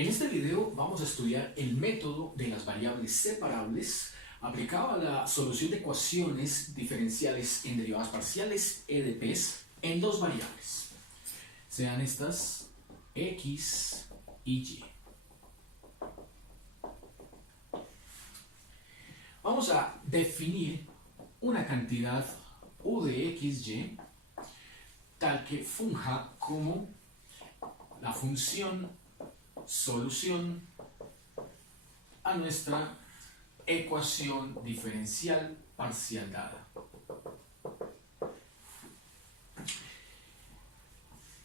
En este video vamos a estudiar el método de las variables separables aplicado a la solución de ecuaciones diferenciales en derivadas parciales EDPs en dos variables, sean estas x y y. Vamos a definir una cantidad u de xy tal que funja como la función solución a nuestra ecuación diferencial parcial dada.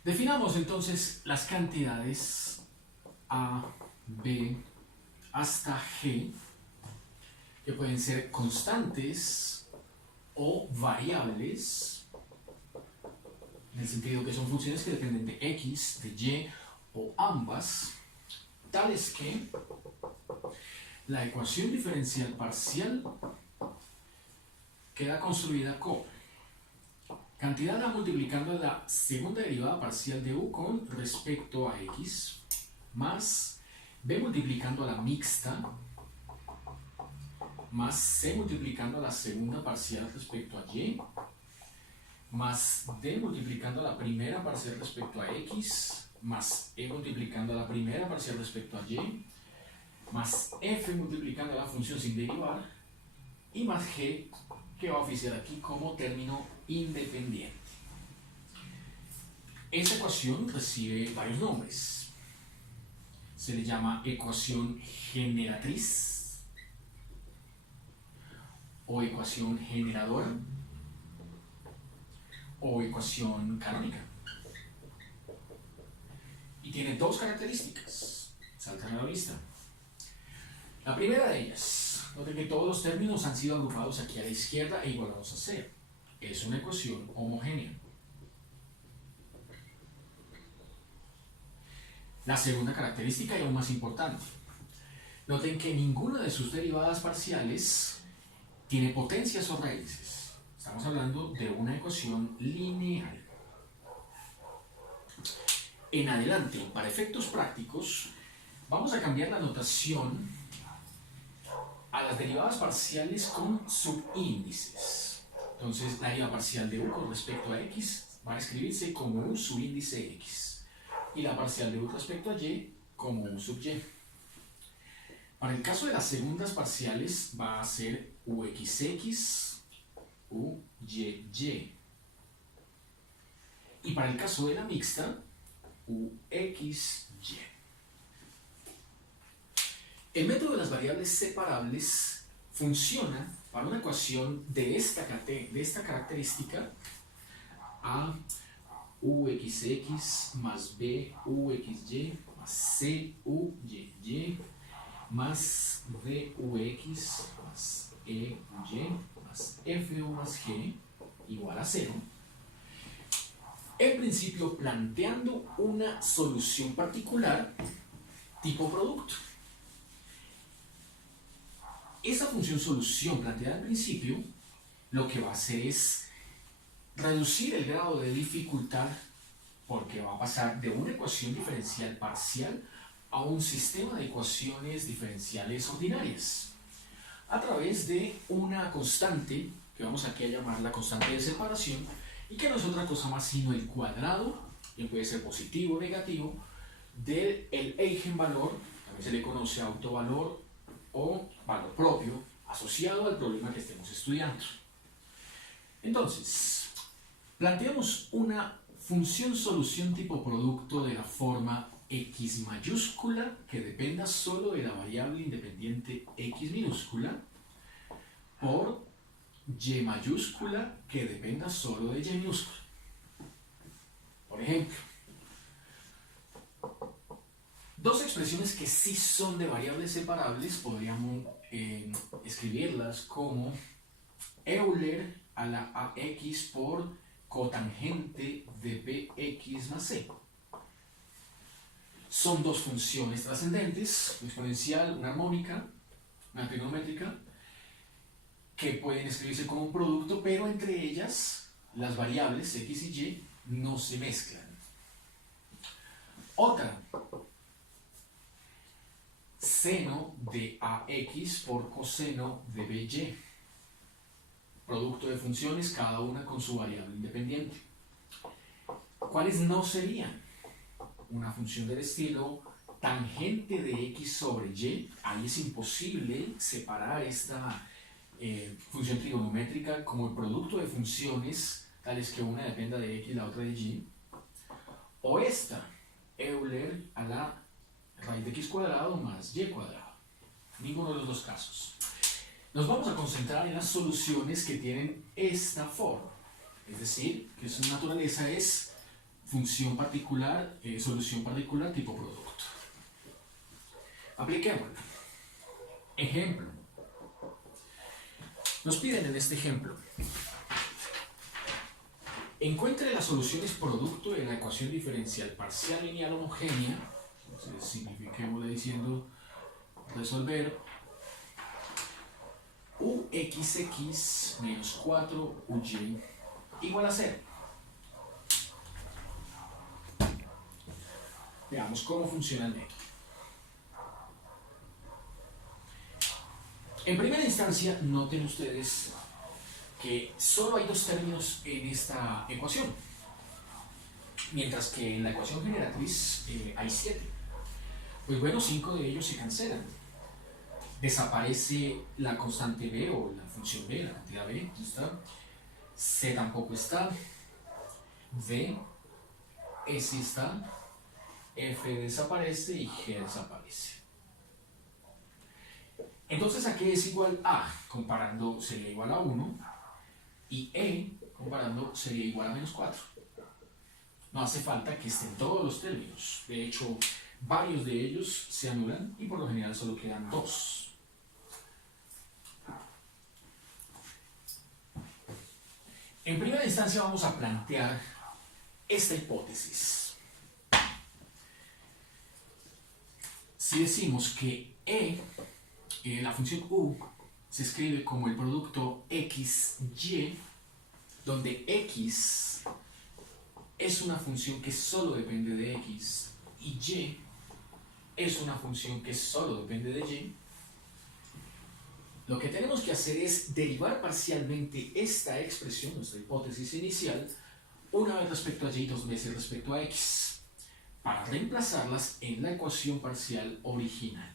Definamos entonces las cantidades a, b hasta g, que pueden ser constantes o variables, en el sentido que son funciones que dependen de x, de y o ambas, tales que la ecuación diferencial parcial queda construida como cantidad a multiplicando la segunda derivada parcial de u con respecto a x, más b multiplicando a la mixta, más c multiplicando a la segunda parcial respecto a y, más d multiplicando a la primera parcial respecto a x, más e multiplicando a la primera parcial respecto a y, más f multiplicando a la función sin derivar, y más g, que va a oficiar aquí como término independiente. Esta ecuación recibe varios nombres. Se le llama ecuación generatriz, o ecuación generadora, o ecuación canónica. Y tiene dos características, saltan a la vista. La primera de ellas, noten que todos los términos han sido agrupados aquí a la izquierda e igualados a cero. Es una ecuación homogénea. La segunda característica, y aún más importante, noten que ninguna de sus derivadas parciales tiene potencias o raíces. Estamos hablando de una ecuación lineal. En adelante, para efectos prácticos, vamos a cambiar la notación a las derivadas parciales con subíndices. Entonces, la derivada parcial de u con respecto a x va a escribirse como un subíndice x, y la parcial de u respecto a y como un sub y. Para el caso de las segundas parciales va a ser uxx, uyy. Y para el caso de la mixta, uxy. El método de las variables separables funciona para una ecuación de esta característica: a uxx más b uxy más c uyy más dux más euy más fu más g igual a 0. En principio, planteando una solución particular tipo producto. Esa función solución planteada al principio lo que va a hacer es reducir el grado de dificultad, porque va a pasar de una ecuación diferencial parcial a un sistema de ecuaciones diferenciales ordinarias a través de una constante que vamos aquí a llamar la constante de separación, y que no es otra cosa más sino el cuadrado, que puede ser positivo o negativo, del eigenvalor, también se le conoce autovalor o valor propio, asociado al problema que estemos estudiando. Entonces, planteamos una función solución tipo producto de la forma x mayúscula que dependa solo de la variable independiente x minúscula por y mayúscula que dependa solo de y minúscula. Por ejemplo, dos expresiones que sí son de variables separables podríamos escribirlas como Euler a la ax por cotangente de bx más c. Son dos funciones trascendentes, una exponencial, una armónica, una trigonométrica, que pueden escribirse como un producto, pero entre ellas las variables x y y no se mezclan. Otra seno de AX por coseno de BY. Producto de funciones, cada una con su variable independiente. ¿Cuáles no serían? Una función del estilo tangente de X sobre Y. Ahí es imposible separar esta función trigonométrica como el producto de funciones tales que una dependa de X y la otra de Y. O esta, Euler a la raíz de X cuadrado más Y cuadrado. Ninguno de los dos casos. Nos vamos a concentrar en las soluciones que tienen esta forma. Es decir, que su naturaleza es función particular, solución particular tipo producto. Apliquémoslo. Ejemplo. Nos piden en este ejemplo: encuentre las soluciones producto de la ecuación diferencial parcial lineal homogénea. Entonces simplifiquémosle diciendo resolver uxx menos 4uy igual a 0. Veamos cómo funciona el método. En primera instancia, noten ustedes que solo hay dos términos en esta ecuación, mientras que en la ecuación generatriz hay 7. Pues bueno, 5 de ellos se cancelan. Desaparece la constante b o la función b, la cantidad b, ¿no está? C tampoco está. D, S está. F desaparece y G desaparece. Entonces, ¿a qué es igual A? Comparando sería igual a 1. Y E, comparando, sería igual a menos 4. No hace falta que estén todos los términos. De hecho, varios de ellos se anulan y por lo general solo quedan 2. En primera instancia vamos a plantear esta hipótesis. Si decimos que la función u se escribe como el producto xy, donde x es una función que solo depende de x y y es una función que solo depende de y, lo que tenemos que hacer es derivar parcialmente esta expresión, nuestra hipótesis inicial, una vez respecto a y, 2 veces respecto a x, para reemplazarlas en la ecuación parcial original.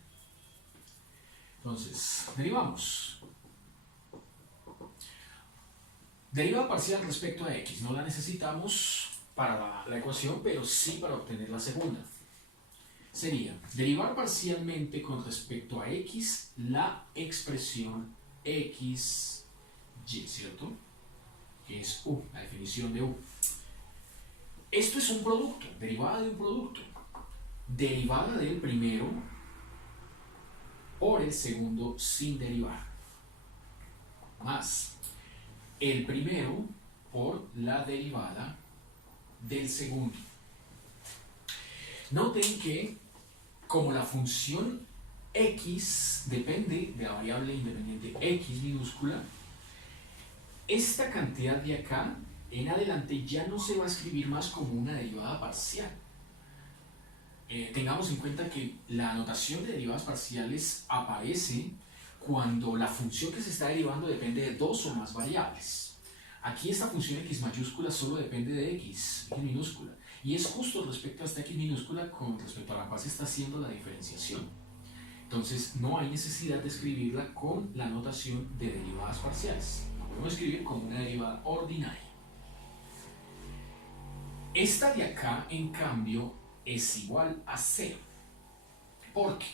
Entonces, derivamos. Derivada parcial respecto a x, no la necesitamos para la ecuación, pero sí para obtener la segunda. Sería derivar parcialmente con respecto a x la expresión xy, ¿cierto? Que es u, la definición de u. Esto es un producto, derivada de un producto. Derivada del primero por el segundo sin derivar. Más el primero por la derivada del segundo. Noten que como la función x depende de la variable independiente x minúscula, esta cantidad de acá en adelante ya no se va a escribir más como una derivada parcial. Tengamos en cuenta que la notación de derivadas parciales aparece cuando la función que se está derivando depende de dos o más variables. Aquí esta función x mayúscula solo depende de x minúscula, y es justo respecto a esta x minúscula con respecto a la cual se está haciendo la diferenciación. Entonces no hay necesidad de escribirla con la notación de derivadas parciales. La podemos escribir como una derivada ordinaria. Esta de acá, en cambio, es igual a 0. Porque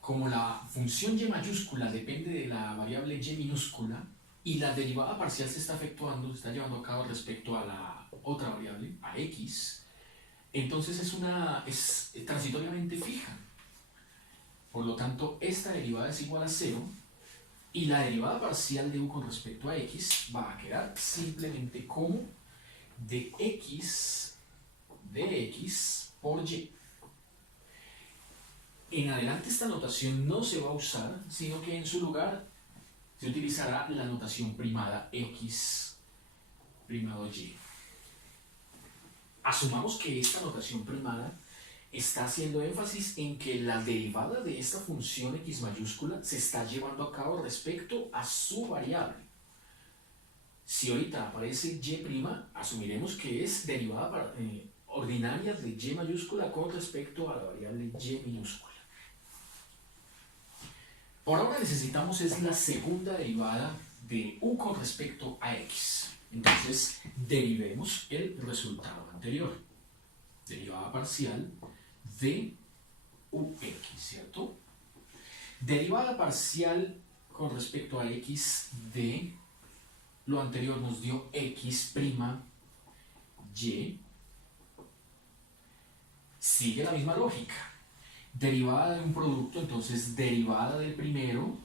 como la función y mayúscula depende de la variable y minúscula y la derivada parcial se está efectuando, se está llevando a cabo respecto a la otra variable, a x, entonces es transitoriamente fija. Por lo tanto, esta derivada es igual a 0 y la derivada parcial de u con respecto a x va a quedar simplemente como de x por y. En adelante esta notación no se va a usar, sino que en su lugar se utilizará la notación primada x primado y. Asumamos que esta notación primada está haciendo énfasis en que la derivada de esta función x mayúscula se está llevando a cabo respecto a su variable. Si ahorita aparece y', asumiremos que es derivada ordinaria de y mayúscula con respecto a la variable y minúscula. Por ahora necesitamos es la segunda derivada de u con respecto a x. Entonces, derivemos el resultado anterior. Derivada parcial de ux, ¿cierto? Derivada parcial con respecto a x de lo anterior nos dio x', y. Sigue la misma lógica. Derivada de un producto, entonces derivada del primero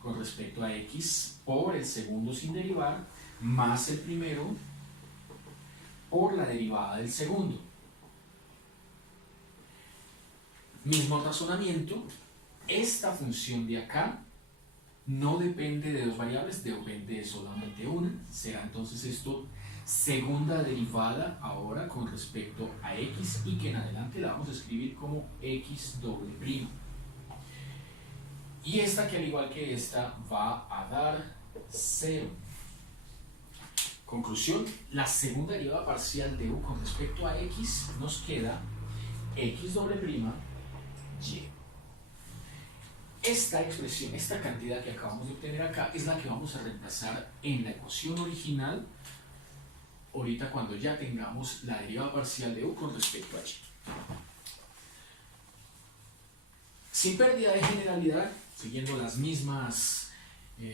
con respecto a x por el segundo sin derivar, más el primero por la derivada del segundo. Mismo razonamiento, esta función de acá no depende de dos variables, depende de solamente una. Será entonces esto segunda derivada ahora con respecto a x y que en adelante la vamos a escribir como x doble prima. Y esta que al igual que esta va a dar 0. Conclusión, la segunda derivada parcial de u con respecto a x nos queda x doble prima y. Esta expresión, esta cantidad que acabamos de obtener acá es la que vamos a reemplazar en la ecuación original ahorita cuando ya tengamos la derivada parcial de u con respecto a y. Sin pérdida de generalidad, siguiendo las mismas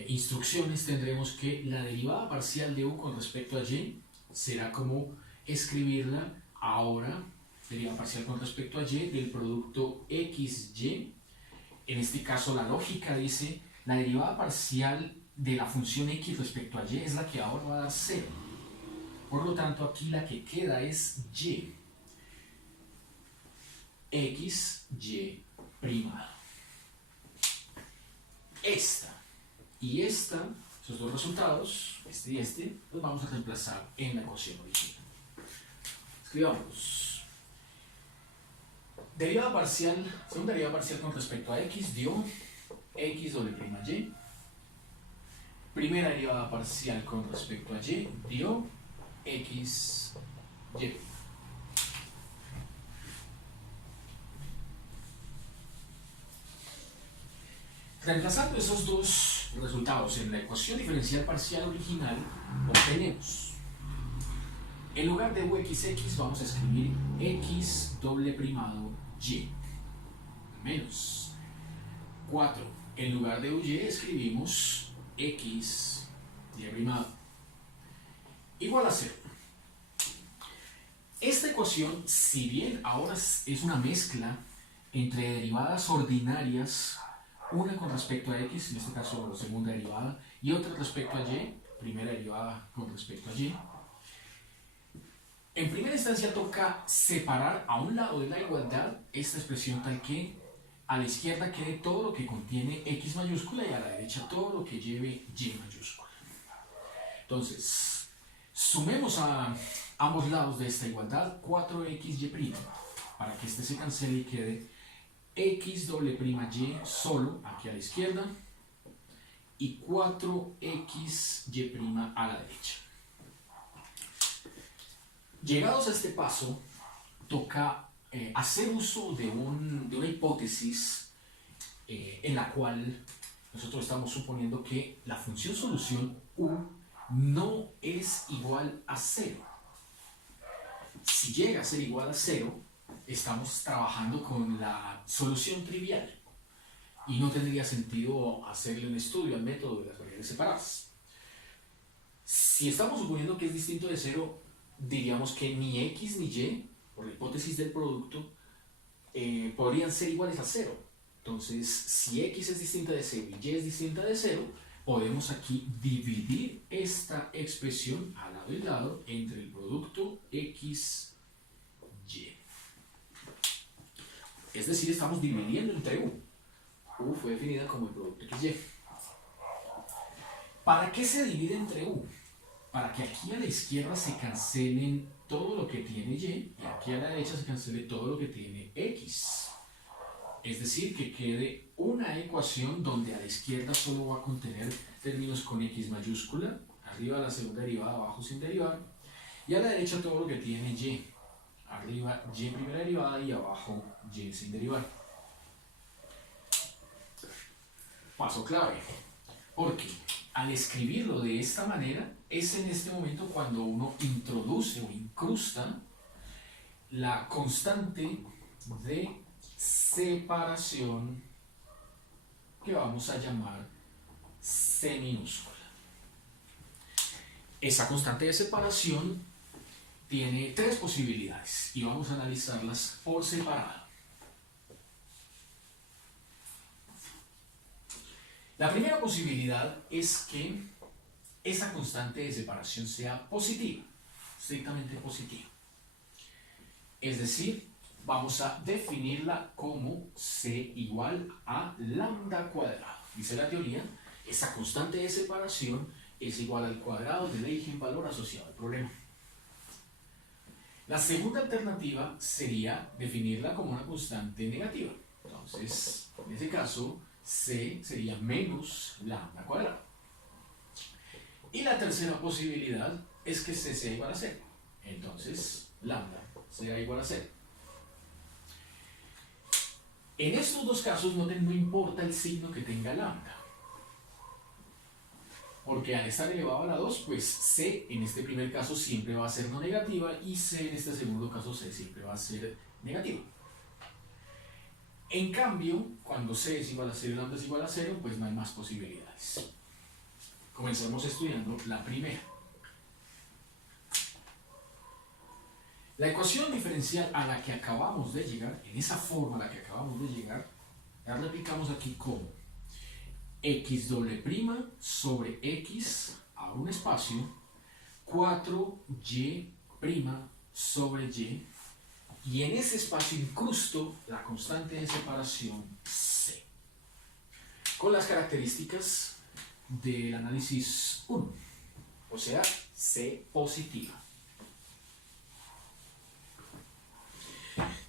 instrucciones, tendremos que la derivada parcial de u con respecto a y será como escribirla ahora, derivada parcial con respecto a y del producto xy. En este caso la lógica dice la derivada parcial de la función x respecto a y es la que ahora va a dar 0. Por lo tanto aquí la que queda es y. xy primado. Esta y esta, esos dos resultados, este y este, los vamos a reemplazar en la ecuación original. Escribamos. Derivada parcial, segunda derivada parcial con respecto a x dio x doble prima y. Primera derivada parcial con respecto a y dio x y. Reemplazando esos dos resultados en la ecuación diferencial parcial original, obtenemos, en lugar de uxx vamos a escribir x doble primado y menos 4. En lugar de uy escribimos x y primado igual a 0. Esta ecuación, si bien ahora es una mezcla entre derivadas ordinarias, una con respecto a x, en este caso segunda derivada, y otra respecto a y, primera derivada con respecto a y, en primera instancia toca separar a un lado de la igualdad esta expresión tal que a la izquierda quede todo lo que contiene x mayúscula y a la derecha todo lo que lleve y mayúscula. Entonces, sumemos a ambos lados de esta igualdad 4xy' para que este se cancele y quede x doble prima y solo aquí a la izquierda y 4xy' a la derecha. Llegados a este paso, toca hacer uso de una hipótesis en la cual nosotros estamos suponiendo que la función solución u no es igual a 0. Si llega a ser igual a 0, estamos trabajando con la solución trivial y no tendría sentido hacerle un estudio al método de las variables separadas. Si estamos suponiendo que es distinto de 0, diríamos que ni x ni y, por la hipótesis del producto, podrían ser iguales a 0. Entonces, si x es distinta de 0 y y es distinta de 0, podemos aquí dividir esta expresión a lado y lado entre el producto x, y. Es decir, estamos dividiendo entre u. U fue definida como el producto xy. ¿Para qué se divide entre u? para que aquí a la izquierda se cancelen todo lo que tiene y aquí a la derecha se cancele todo lo que tiene x. Es decir, que quede una ecuación donde a la izquierda solo va a contener términos con x mayúscula, arriba la segunda derivada, abajo sin derivar, y a la derecha todo lo que tiene y, arriba y primera derivada y abajo y sin derivar. Paso clave, porque al escribirlo de esta manera es en este momento cuando uno introduce o incrusta la constante de separación que vamos a llamar C minúscula. Esa constante de separación tiene tres posibilidades y vamos a analizarlas por separado. La primera posibilidad es que esa constante de separación sea positiva, estrictamente positiva. Es decir, vamos a definirla como C igual a lambda cuadrado. Dice la teoría, esa constante de separación es igual al cuadrado del eigenvalor asociado al problema. La segunda alternativa sería definirla como una constante negativa. Entonces, en ese caso, C sería menos lambda cuadrado. Y la tercera posibilidad es que C sea igual a 0. Entonces, lambda sea igual a 0. En estos dos casos, noten, no importa el signo que tenga lambda. Porque al estar elevado a la 2, pues C en este primer caso siempre va a ser no negativa y C en este segundo caso C siempre va a ser negativa. En cambio, cuando C es igual a 0 y lambda es igual a 0, pues no hay más posibilidades. Comencemos estudiando la primera. La ecuación diferencial a la que acabamos de llegar, en esa forma a la que acabamos de llegar, la replicamos aquí como x doble prima sobre x, abro un espacio, 4y prima sobre y en ese espacio incrusto la constante de separación C, con las características del análisis 1, o sea, C positiva.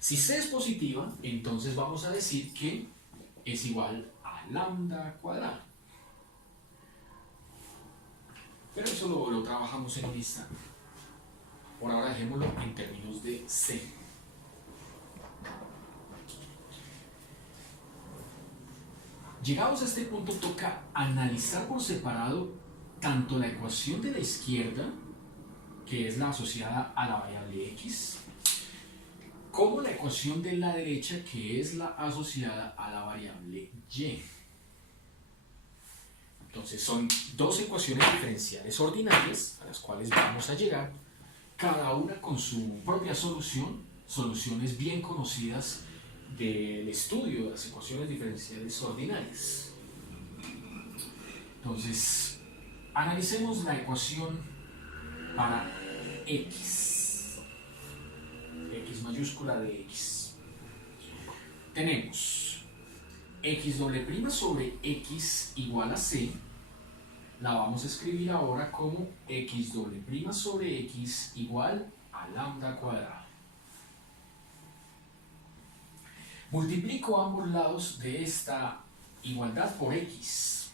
Si C es positiva, entonces vamos a decir que es igual a lambda cuadrado. Pero eso lo trabajamos en un instante. Por ahora dejémoslo en términos de C. Llegados a este punto, toca analizar por separado tanto la ecuación de la izquierda, que es la asociada a la variable x, como la ecuación de la derecha, que es la asociada a la variable y. Entonces son dos ecuaciones diferenciales ordinarias a las cuales vamos a llegar, cada una con su propia solución, soluciones bien conocidas del estudio de las ecuaciones diferenciales ordinarias. Entonces, analicemos la ecuación para x mayúscula de x. Tenemos x doble prima sobre x igual a c, la vamos a escribir ahora como x doble prima sobre x igual a lambda cuadrado. Multiplico ambos lados de esta igualdad por x,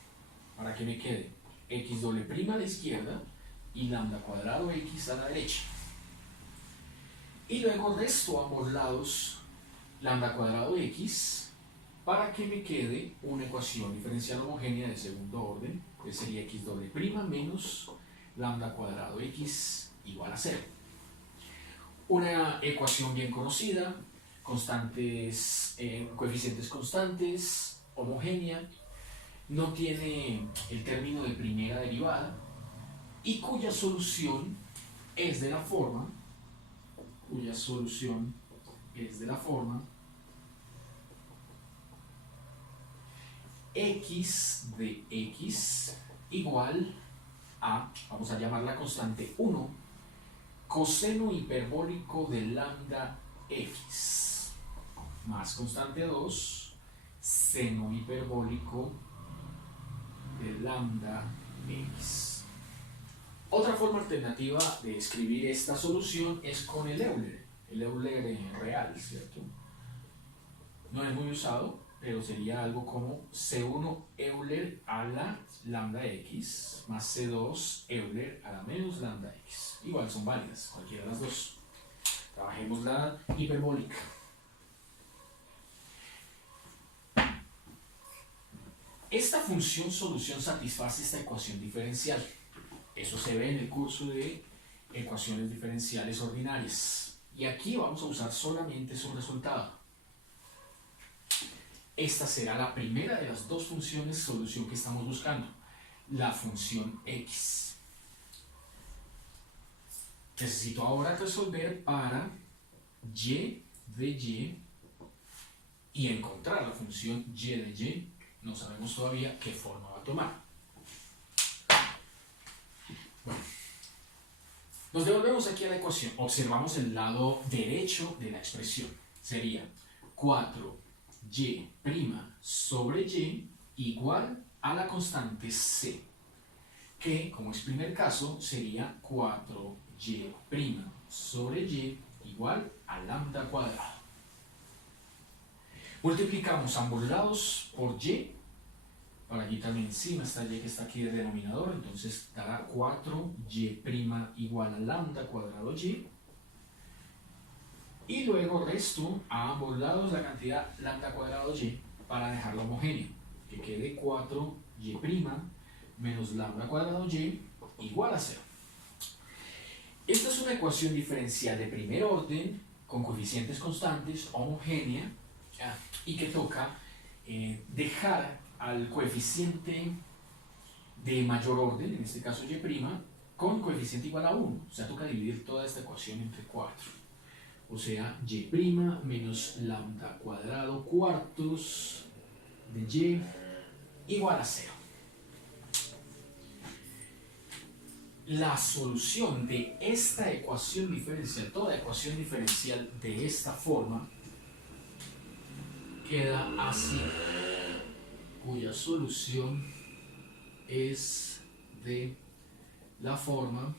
para que me quede x doble prima a la izquierda y lambda cuadrado x a la derecha. Y luego resto ambos lados lambda cuadrado x para que me quede una ecuación diferencial homogénea de segundo orden, que sería x doble prima menos lambda cuadrado x igual a 0. Una ecuación bien conocida, constantes, coeficientes constantes, homogénea, no tiene el término de primera derivada y cuya solución es de la forma x de x igual a, vamos a llamar la constante 1, coseno hiperbólico de lambda x, más constante 2, seno hiperbólico de lambda x. Otra forma alternativa de escribir esta solución es con el Euler real, ¿cierto? No es muy usado, pero sería algo como C1 Euler a la lambda x más C2 Euler a la menos lambda x. Igual son válidas, cualquiera de las dos. Trabajemos la hiperbólica. Esta función solución satisface esta ecuación diferencial. Eso se ve en el curso de ecuaciones diferenciales ordinarias. Y aquí vamos a usar solamente su resultado. Esta será la primera de las dos funciones solución que estamos buscando, la función x. Necesito ahora resolver para y de y y encontrar la función y de y. No sabemos todavía qué forma va a tomar. Bueno, nos devolvemos aquí a la ecuación. Observamos el lado derecho de la expresión. Sería 4y' sobre y igual a la constante c, que como es primer caso sería 4y' sobre y igual a lambda cuadrado. Multiplicamos ambos lados por y. Para allí también encima está y que está aquí de denominador, entonces dará 4y' igual a lambda cuadrado y. Y luego resto a ambos lados la cantidad lambda cuadrado y para dejarlo homogéneo, que quede 4y' menos lambda cuadrado y igual a 0. Esta es una ecuación diferencial de primer orden con coeficientes constantes, homogénea, y que toca dejar al coeficiente de mayor orden, en este caso y', con coeficiente igual a 1. O sea, toca dividir toda esta ecuación entre 4. O sea, y' menos lambda cuadrado cuartos de y igual a 0. La solución de esta ecuación diferencial, toda ecuación diferencial de esta forma, queda así, cuya solución es de la forma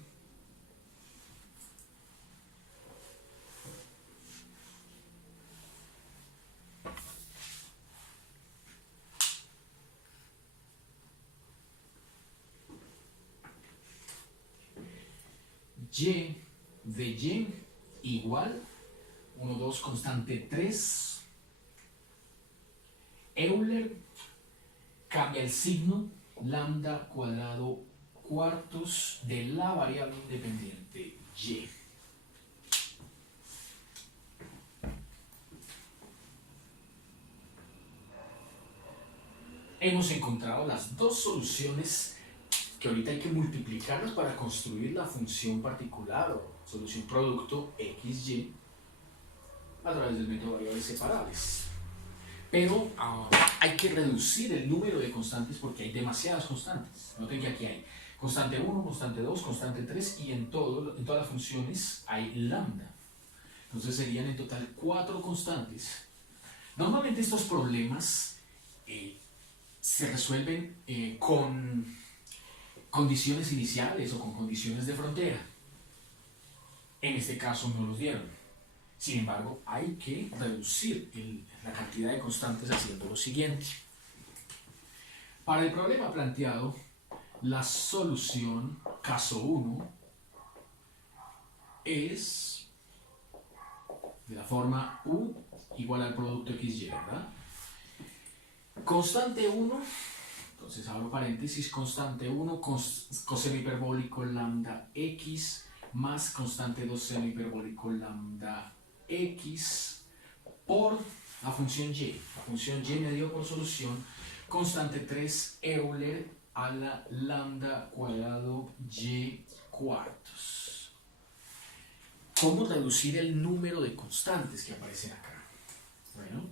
y de y igual 1, 2, constante 3. Euler cambia el signo, lambda cuadrado cuartos de la variable independiente y. Hemos encontrado las dos soluciones que ahorita hay que multiplicarlas para construir la función particular o solución producto xy a través del método de variables separables. Pero hay que reducir el número de constantes porque hay demasiadas constantes. Noten que aquí hay constante 1, constante 2, constante 3 y en todas las funciones hay lambda. Entonces serían en total 4 constantes. Normalmente estos problemas se resuelven con condiciones iniciales o con condiciones de frontera. En este caso no los dieron. Sin embargo, hay que reducir la cantidad de constantes haciendo lo siguiente. Para el problema planteado, la solución, caso 1, es de la forma u igual al producto xy, ¿verdad? Constante 1, entonces abro paréntesis, constante 1, coseno hiperbólico lambda x más constante 2 seno hiperbólico lambda x por la función y. La función y me dio por solución constante 3 Euler a la lambda cuadrado y cuartos. ¿Cómo reducir el número de constantes que aparecen acá? Bueno,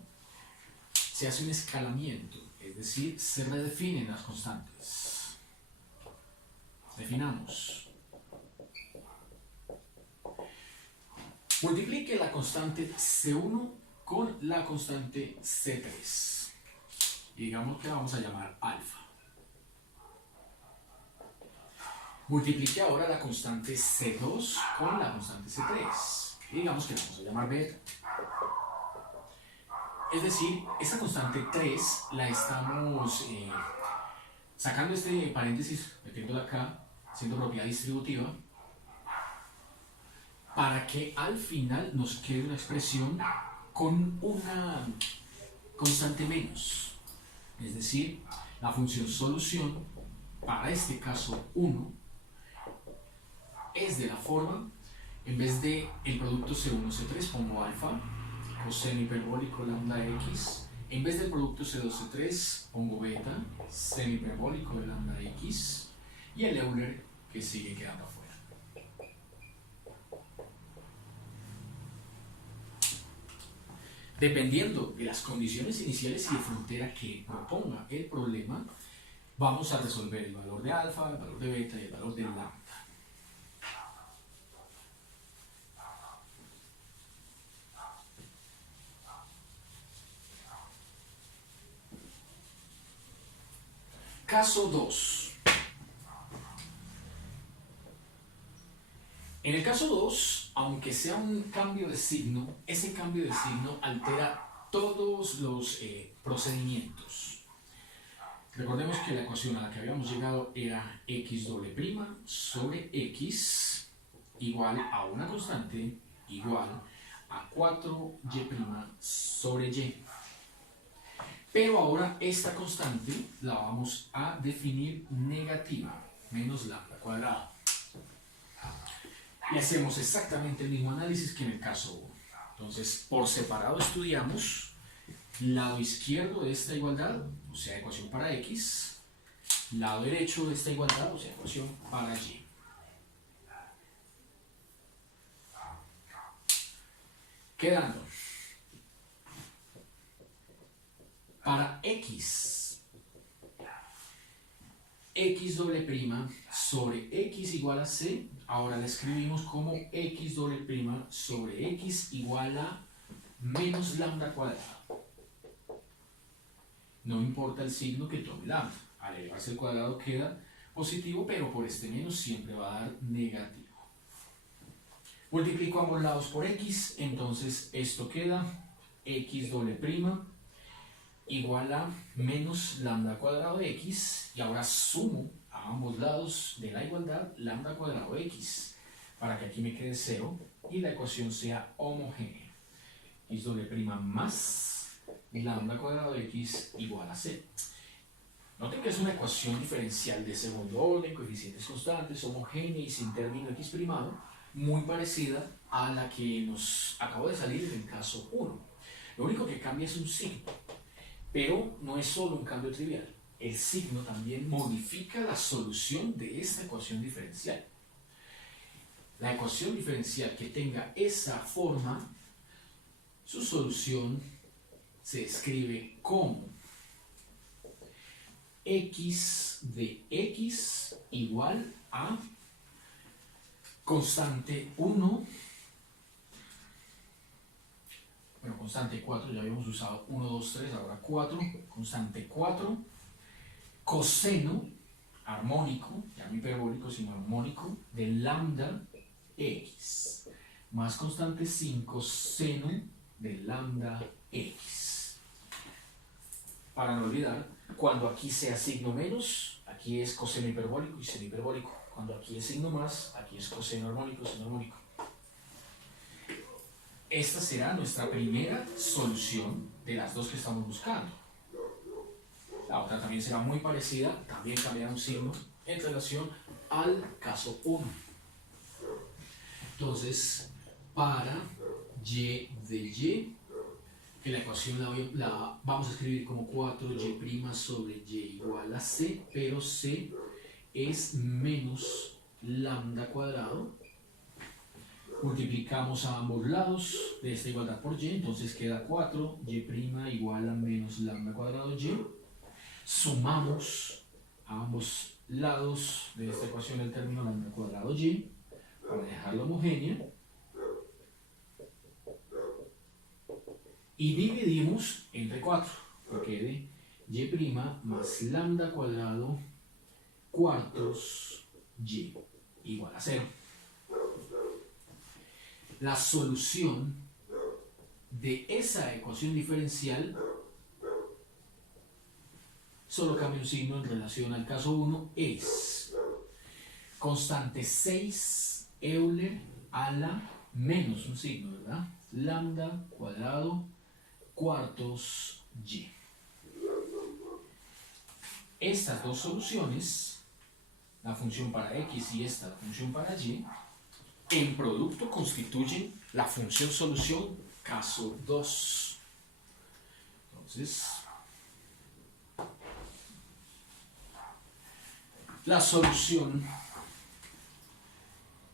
se hace un escalamiento, es decir, se redefinen las constantes. Definamos. Multiplique la constante C1 con la constante C3. Y digamos que la vamos a llamar alfa. Multiplique ahora la constante C2 con la constante C3. Y digamos que la vamos a llamar beta. Es decir, esta constante 3 la estamos sacando este paréntesis, metiéndola acá, siendo propiedad distributiva, para que al final nos quede una expresión con una constante menos. Es decir, la función solución, para este caso 1, es de la forma, en vez de el producto C1, C3, pongo alfa, coseno hiperbólico lambda x, en vez del producto C2, C3, pongo beta, seno hiperbólico de lambda x, y el Euler que sigue quedando afuera. Dependiendo de las condiciones iniciales y de frontera que proponga el problema, vamos a resolver el valor de alfa, el valor de beta y el valor de lambda. Caso 2. En el caso 2, aunque sea un cambio de signo, ese cambio de signo altera todos los procedimientos. Recordemos que la ecuación a la que habíamos llegado era x doble prima sobre x igual a una constante igual a 4y prima sobre y. Pero ahora esta constante la vamos a definir negativa, menos lambda cuadrado. Y hacemos exactamente el mismo análisis que en el caso 1. Entonces, por separado estudiamos lado izquierdo de esta igualdad, o sea, ecuación para x, lado derecho de esta igualdad, o sea, ecuación para y. Quedando para x doble prima sobre x igual a c, ahora la escribimos como x doble prima sobre x igual a menos lambda cuadrado. No importa el signo que tome lambda, al elevarse el cuadrado queda positivo, pero por este menos siempre va a dar negativo. Multiplico ambos lados por x, entonces esto queda x doble prima igual a menos lambda cuadrado de x, y ahora sumo a ambos lados de la igualdad lambda cuadrado de x, para que aquí me quede 0 y la ecuación sea homogénea. X doble prima más lambda cuadrado de x igual a 0. Noten que es una ecuación diferencial de segundo orden, coeficientes constantes, homogénea y sin término x primado, muy parecida a la que nos acabó de salir en el caso 1. Lo único que cambia es un signo. Pero no es solo un cambio trivial, el signo también modifica la solución de esta ecuación diferencial. La ecuación diferencial que tenga esa forma, su solución se escribe como x de x igual a constante 1, bueno, constante 4, ya habíamos usado 1, 2, 3, ahora 4, constante 4, coseno armónico, ya no hiperbólico sino armónico, de lambda x, más constante 5, seno de lambda x. Para no olvidar, cuando aquí sea signo menos, aquí es coseno hiperbólico y seno hiperbólico. Cuando aquí es signo más, aquí es coseno armónico, seno armónico. Esta será nuestra primera solución de las dos que estamos buscando. La otra también será muy parecida, también cambiará un signo en relación al caso 1. Entonces, para y de y, que la ecuación la vamos a escribir como 4y' sobre y igual a c, pero c es menos lambda cuadrado. Multiplicamos a ambos lados de esta igualdad por y, entonces queda 4y' igual a menos lambda cuadrado y. Sumamos a ambos lados de esta ecuación el término lambda cuadrado y para dejarla homogénea. Y dividimos entre 4, que quede y' más lambda cuadrado cuartos y igual a 0. La solución de esa ecuación diferencial solo cambia un signo en relación al caso 1, es constante 6 Euler a la menos un signo, ¿verdad? Lambda cuadrado cuartos y. Estas dos soluciones, la función para x y esta, la función para y, en producto constituyen la función solución caso 2. Entonces, la solución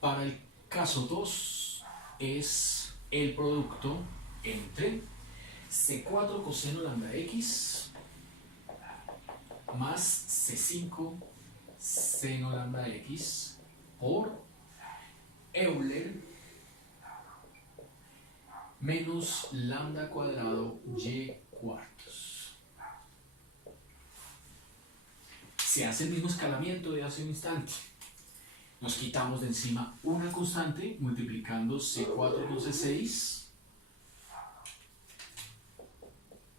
para el caso 2 es el producto entre C4 coseno lambda x más C5 seno lambda x por Euler menos lambda cuadrado y cuartos. Se hace el mismo escalamiento de hace un instante. Nos quitamos de encima una constante multiplicando C4 con C6.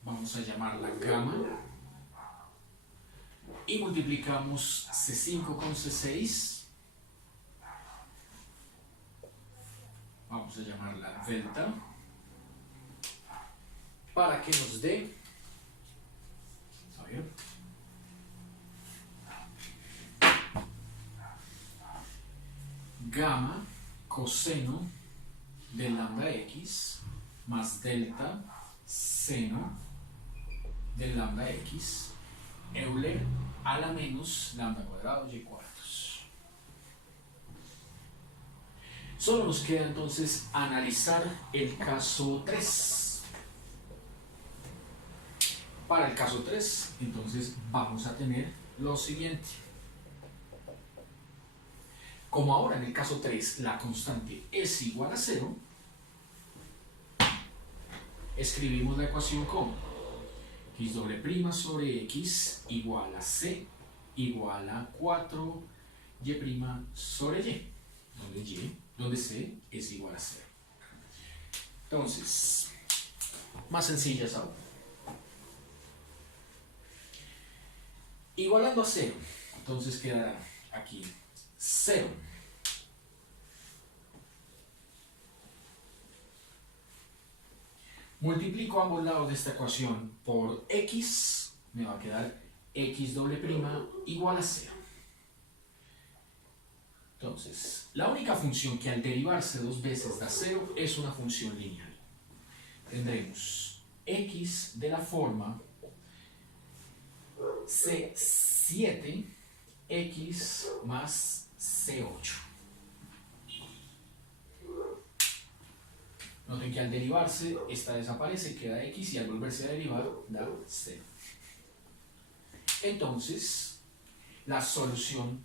Vamos a llamarla gamma. Y multiplicamos C5 con C6. Vamos a llamarla delta. Para que nos dé, a ver, gamma coseno de lambda x más delta seno de lambda x Euler a la menos lambda cuadrado y cuartos. Solo nos queda entonces analizar el caso 3. Para el caso 3, entonces vamos a tener lo siguiente. Como ahora en el caso 3 la constante es igual a 0, escribimos la ecuación como x doble prima sobre x igual a c igual a 4 y prima sobre y, donde c es igual a 0. Entonces, más sencillas aún. Igualando a 0, entonces quedará aquí 0 multiplico ambos lados de esta ecuación por x, me va a quedar x doble prima igual a 0. Entonces, la única función que al derivarse dos veces da 0 es una función lineal. Tendremos x de la forma C7 x más C8. Noten que al derivarse, esta desaparece, queda x y al volverse a derivar da 0. Entonces, la solución,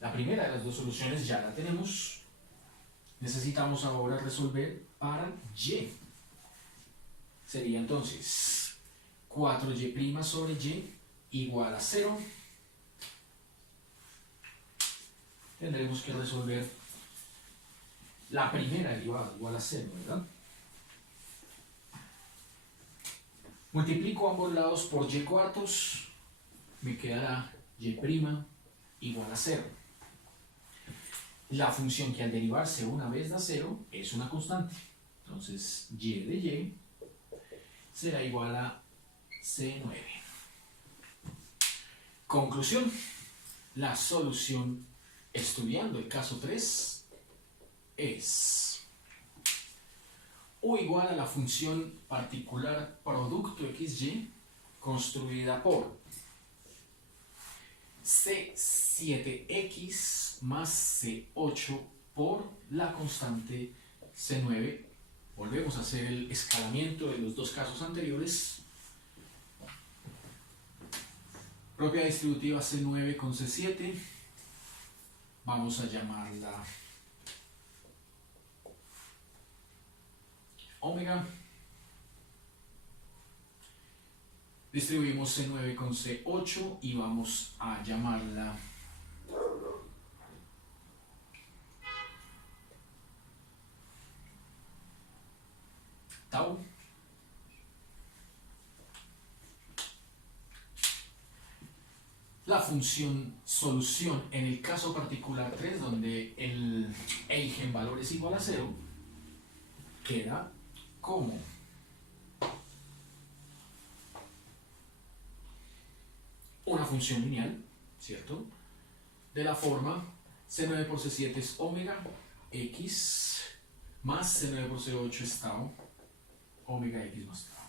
la primera de las dos soluciones ya la tenemos. Necesitamos ahora resolver para y. Sería entonces 4y' sobre y igual a 0. Tendremos que resolver la primera derivada igual a 0, ¿verdad? Multiplico ambos lados por y cuartos, me quedará y' igual a 0. La función que al derivarse una vez da 0 es una constante. Entonces y de y será igual a C9. Conclusión. La solución estudiando el caso 3 es U igual a la función particular producto xy construida por C7x más C8 por la constante C9. Volvemos a hacer el escalamiento de los dos casos anteriores. Propiedad distributiva C9 con C7. Vamos a llamarla omega. Distribuimos C9 con C8 y vamos a llamarla la función solución en el caso particular 3, donde el eigenvalor es igual a 0, queda como una función lineal, ¿cierto? De la forma C9 por C7 es omega x más C9 por C8 es tau, omega x más tau.